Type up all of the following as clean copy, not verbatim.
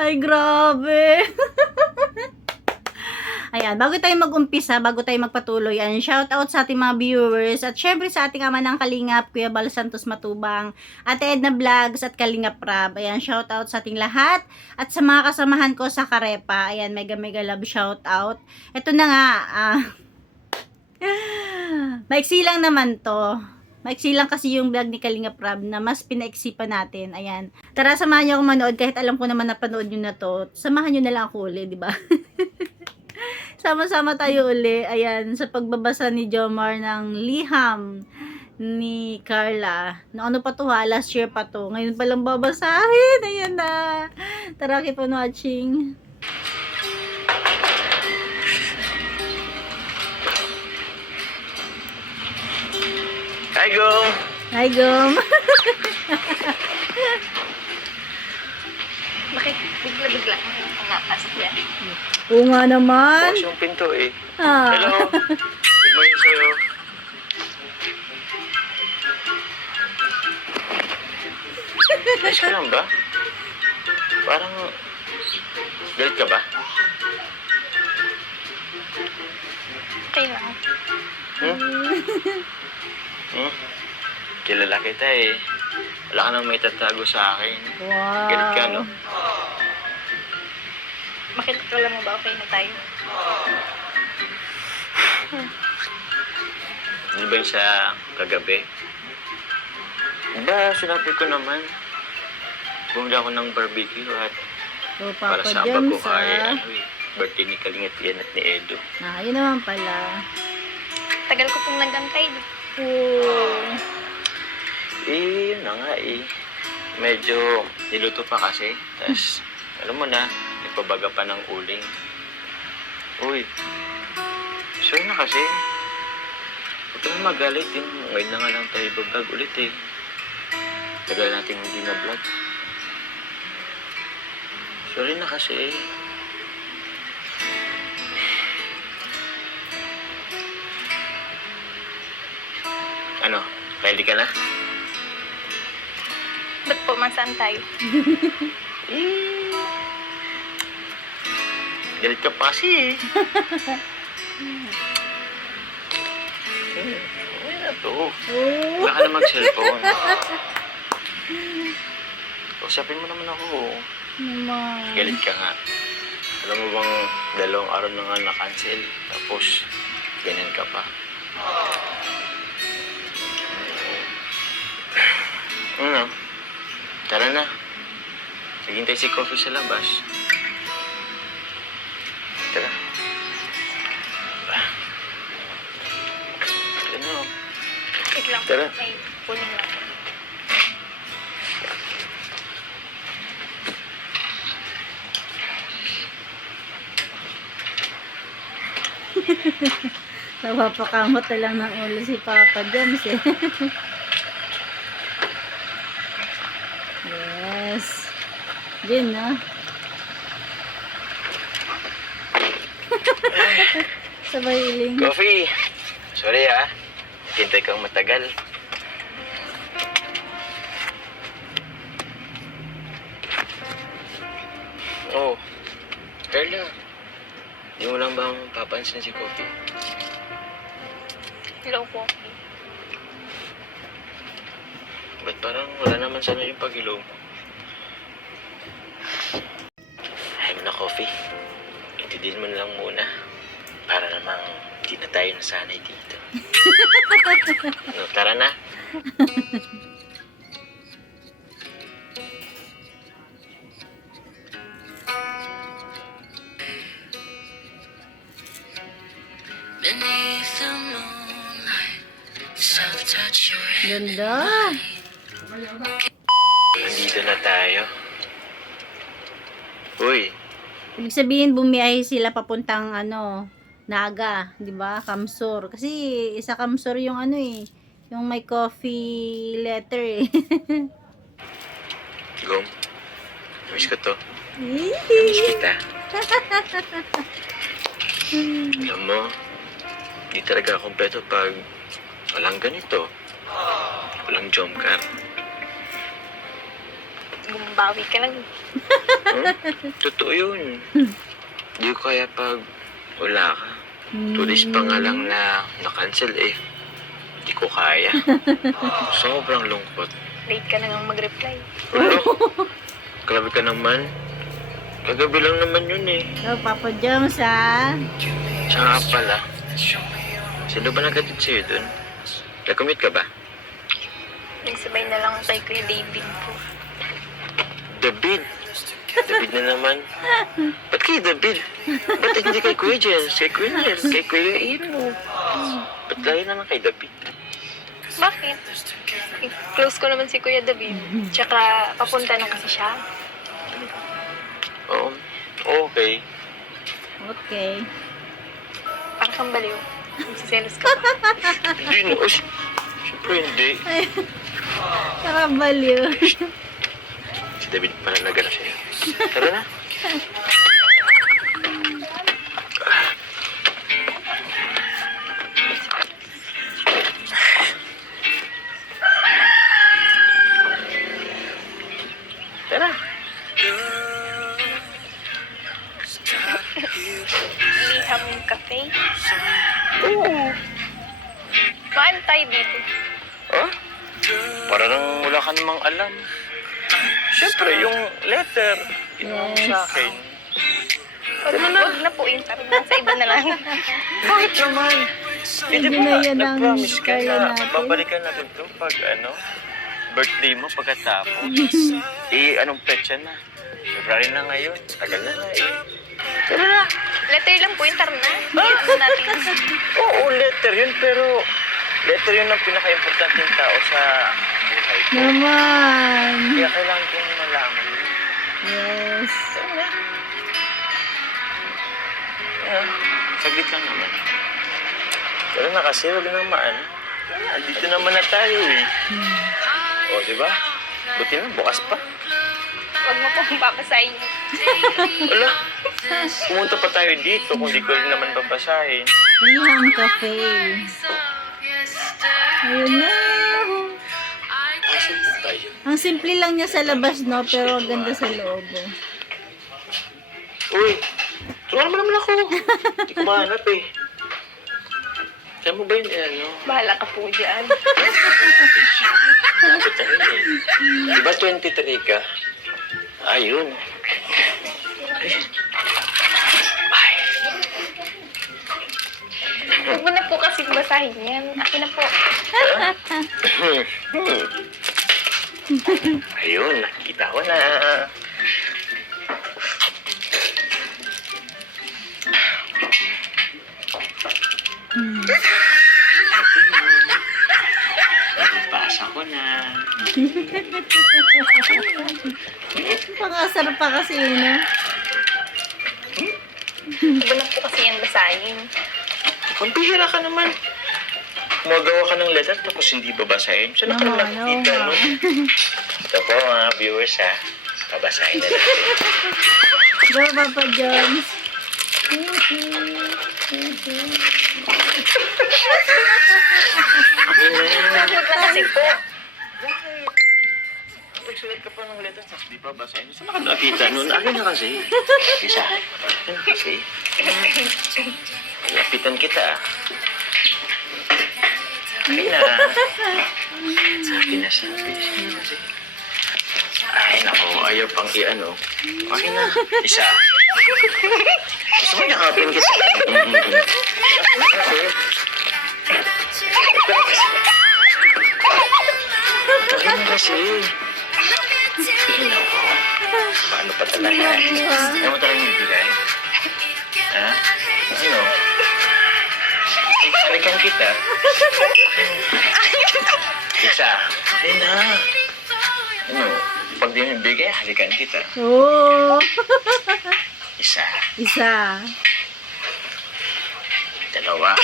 Ay, grabe. Ayan, bago tayo mag-umpisa, bago tayo magpatuloy, ayan, shout out sa ating mga viewers at syempre sa ating ama ng Kalingap, Kuya Bal Santos Matubang, Ate Edna Vlogs at Kalingap Rab. Ayan, shout out sa ating lahat at sa mga kasamahan ko sa Karepa. Ayan, mega mega love shout out. Ito na nga, maiksi lang naman to. Maiksi lang kasi yung vlog ni Kalingap Rab na mas pinaiksi pa natin. Ayan. Tara, samahan niyo ako manood kahit alam ko naman napanood niyo na to. Samahan niyo na lang ako uli, di ba? Sama-sama tayo uli. Ayan, sa pagbabasa ni Jomar ng liham ni Carla. Na ano pa to ha? Last year pa to. Ngayon pa lang babasahin. Ayan na. Tara, keep on watching. Hi, Gom! Hi, Gom. Bakit bigla-bigla ang napasok yan? Oo nga naman. Bukas yung pinto eh. Ah. Hello! Good morning sa'yo. Ayos ka lang ba? Parang... galit ka ba? Okay lang. Hmm? Kilala kita eh. Wala ka nang may tatago sa akin. Wow. Galit ka, no? Bakit akala mo ba okay na tayo? Ano ba yung sa kagabi? Diba, sinabi ko naman. Bumili ako ng barbecue at So, para Papa sa aba ko James, ay birthday ni Kalingap Ian at ni Edo. yun naman pala. Tagal ko pong nagantay. Oh. Eh, yun na nga eh. Medyo niluto pa kasi. Tapos, alam mo na, ipabaga pa ng uling. Uy, sure na kasi. Huwag ka na magalit din. Ngayon na nga lang tayo vlog ulit eh. Tagal natin hindi na vlog. Sorry na kasi. Ano? Ready ka na? Ba't po masaan tayo? Galit ka pa kasi eh. Ano na to? Wala ka na mag-cellphone. Usapin mo naman ako. Naman. Galit ka nga. Alam mo bang 2 araw na nga na-cancel. Tapos, ganyan ka pa. Ano? Tara na. Naghintay si Coffee sa labas. Tara. Ano? Wait lang. Tara. May kunin lang. Napapakamot na lang ng ulo si Papa James eh. Yes. Din, no? Sabay iling. Coffee! Sorry ah. Hintay kang matagal. Oh. Carla. Di mo lang bang papansin si Coffee? Hello, Coffee. Ba't parang wala naman sana yung pag-ilaw mo? Ayaw mo na, Coffee. Intindihin mo na lang muna. Para namang hindi na tayo nasanay dito. No, tara na. Beneath the moonlight, soft touch your hand. Ganda. Nandito na tayo. Uy, Ibig sabihin, bumiyahe sila papuntang Naga, 'di ba? Kamsur. Kasi isa Kamsur yung yung may coffee letter eh. Gom. Miss ko to. Miss kita. Alam mo, di talaga kompleto pag walang ganito. Walang jump car. Gumba bawi ka lang. Totoo yun. Di ko kaya pag wala ka. 2 days pa nga lang na na-cancel eh. Di ko kaya. Sobrang lungkot. Late ka na nga mag-reply. Ulo, grabe ka naman. Kagabi lang naman yun eh. Oh, Papa Joms, ha? Siya nga pala. Sino ba nagatid sa'yo dun? Nag-commute ka ba? Nagsabay na lang kay Kuya David po. David. David na naman. Ba't kay David? Ba't hindi kay Kuya Jens? Kay Kuya Jens? Kay Kuya Iro? Ba't tayo naman kay David? Bakit? Close ko naman si Kuya David. Tsaka papunta na kasi siya. Oo. Okay. Okay. Parang kang baliw. Magsiselos ka ba? Hindi na. Oh, siyempre hindi. Karabaliw. Si David pala nagano sa'yo. Tara na. Tara. Liham yung cafe. Oo. Kaan tayo dito? Oh? Para nang wala ka namang alam. Siyempre, yung letter. Ginawa mo sa akin. Huwag na po yung tarong. Sa iba na lang. Bakit naman? Hindi Hindi ba, na yan ang nag-promise ka kaya na natin. babalikan natin ito pag birthday mo pagkatapos. Anong petsa na? February na ngayon. Tagal na eh. Tara na. Letter lang po yung tarong na. Ano natin? Oo, letter yun, pero letter yun ang pinaka-importanteng tao sa buhay ko. Naman. Kaya kailangan kong malaman yun. Yes. Tara na. Saglit lang naman. Tara na kasi, wag nang maano. Dito naman na tayo eh. O, di ba? Buti na, bukas pa. Huwag mo pong babasahin. Wala. Pumunta pa tayo dito kung di ko rin naman babasahin. Liham Cafe. Ayun na. Asan po tayo? Ang simple lang niya sa labas, no? Pero ang ganda sa loob. Oh. Uy, tulungan mo naman ako. Hindi ko mahanap eh. Saan mo ba yun Bahala ka po dyan. Lapit na yun eh. Di ba 23 ka? Ayun. Ay. Ay. Huwag mo na po kasi basahin yan. Akin na po. Ayun, nakita ko na. Basa ko na. Pangasar pa kasi, no? Huwag mo na po kasi yan basahin. Pampihira ka naman. Magawa ka ng letter tapos hindi babasahin. Saan ka naman nakikita, no? Ito po mga viewers ha. Babasahin na natin. Go, Papa Joms. Huwag na kasi po. Nagsulat ka pa ng letter tapos di babasahin. Saan ka nakita nun? Akin na kasi. Isa. Akin na kasi. Lapitan kita. Akin na. Akin na sabi. Sige na kasi. Ay, naku. Ayaw pang i-ano. Akin na. Isa. Gusto mo yakapin kita. Akin na kasi. Paano pa talaga? Ayaw mo talagang ibigay? Ha? Ano? Halikan kita. Isa. Ayun na. Ano? Pag di mo ibigay, halikan kita. Oh. Isa. Isa. Dalawa.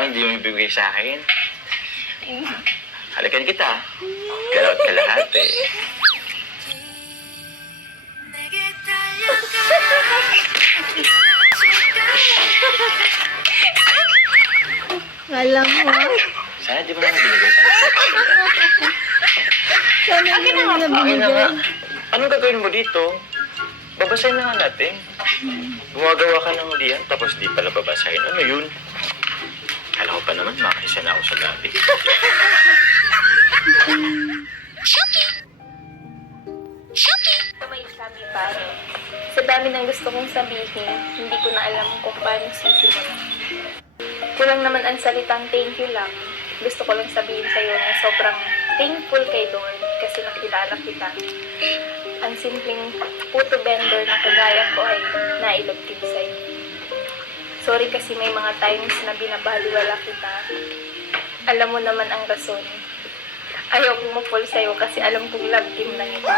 Ano di mo ibigay sa akin? Halikan kita. Galawat ka lahat eh. Alam mo. Sana di ba naman binigay ka? Sana Akin na nga po. Okay na nga. binigay. Anong gagawin mo dito? Babasahin na nga natin. Gumagawa ka ng diyan, tapos di pala babasahin. Ano yun? Kala ko pa naman, makisa na ako sa gabi. May sabi pare. Sa dami ng gusto kong sabihin, hindi ko na alam kung paano sisimulan. Kulang naman ang salitang thank you lang. Gusto ko lang sabihin sa'yo na sobrang thankful kay Lord kasi nakilala kita. Ang simpleng puto vendor na kagaya ko ay nailagtin sa'yo. Sorry kasi may mga times na binabaliwala kita. Alam mo naman ang rason. Ayaw kong mapul sa'yo kasi alam kong love team lang ito.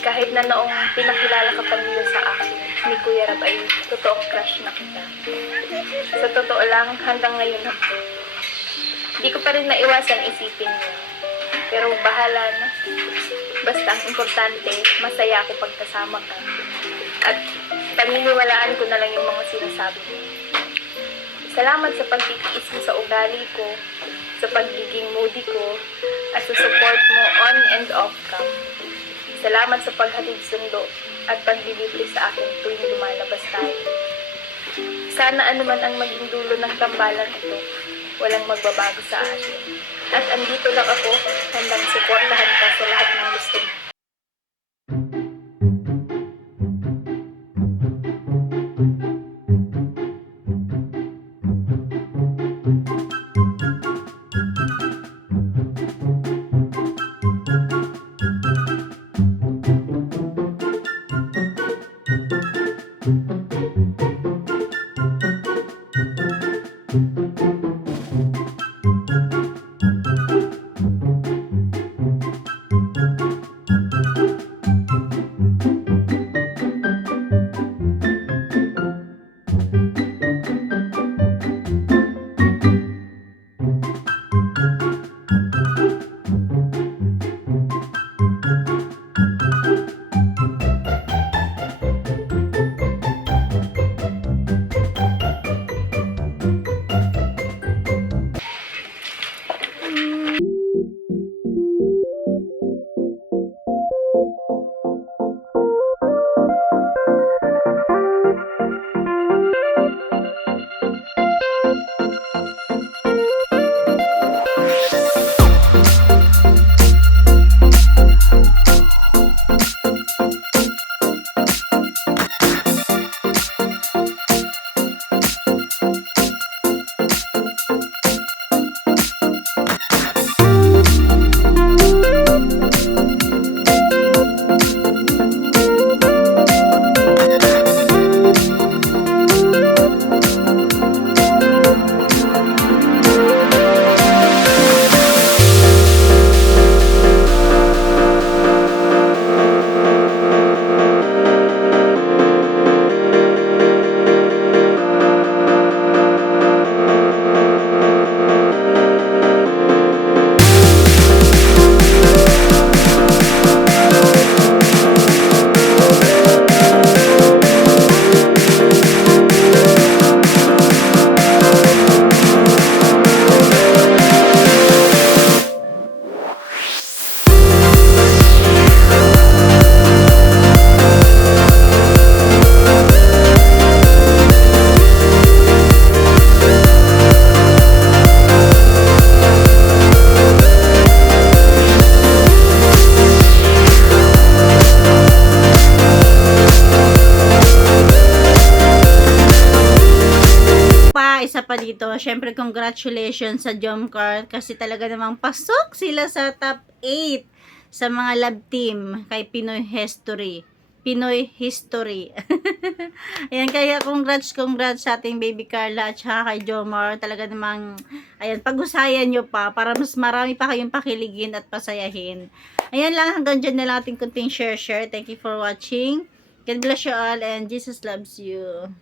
Kahit na noong pinakilala ka pa nila sa akin, ni Kuya Rab ay totoong crush na kita. Sa totoo lang, hanggang ngayon ako. Di ko pa rin naiwasan isipin mo. Pero bahala na. Basta ang importante, masaya ako pagkasama ka. At paniniwalaan ko na lang yung mga sinasabi mo. Salamat sa pagtitiis mo sa ugali ko, sa pagiging moody ko, at sa support mo on and off cam. Salamat sa paghatid sundo at pagbibigay sa akin tuwing lumalabas tayo. Sana anuman ang maging dulo ng tambalan ito, walang magbabago sa atin. At andito lang ako, handang suportahan ka sa lahat ng gusto mo. Isa pa dito, syempre congratulations sa Jomcar kasi talaga namang pasok sila sa top 8 sa mga love team kay Pinoy History. Pinoy History. Ayan, kaya congrats sa ating baby Carla at saka kay Jomar. Talaga namang, ayan, pag-usayan nyo pa para mas marami pa kayong pakiligin at pasayahin. Ayan lang, hanggang dyan na lang ating kunting share. Thank you for watching. God bless you all and Jesus loves you.